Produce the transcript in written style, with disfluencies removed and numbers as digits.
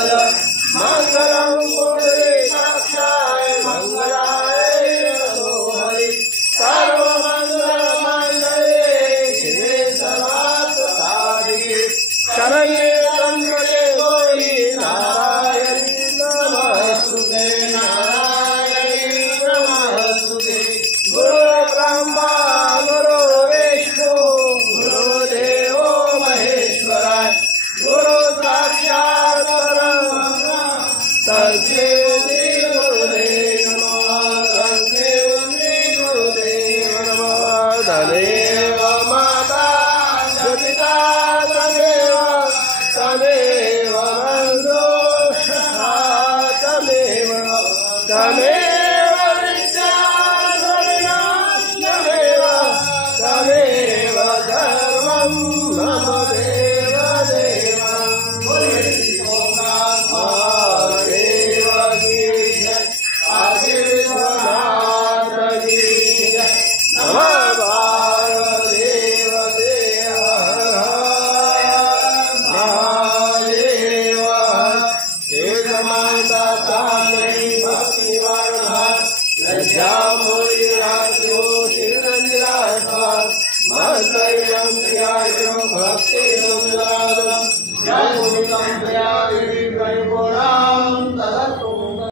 मंगलम पुंडरीकाक्षाय मंगलाय नमो हरि सर्वमंगलमांगल्ये शिवे सर्वार्थसाधिके शरण्ये त्र्यंबके गौरी नारायणी नमोस्तुते नारायणी नमोस्तुते गुरु ब्रह्मा गुरु विष्णु गुरुदेवो महेश्वराय गुरु साक्षात् परब्रह्म तस्मै श्री गुरुदेव नमः तस्मै श्री गुरुदेव नमः तदेव माता जपिता तदेव तदेव बन्धो सखा तदेव तदेव विद्या तदेव तदेव सर्वं मम देव देव महादेव की जय आदित्यनाथ की जय नमः भारदेव देव महादेव हे माता तामणी भक्त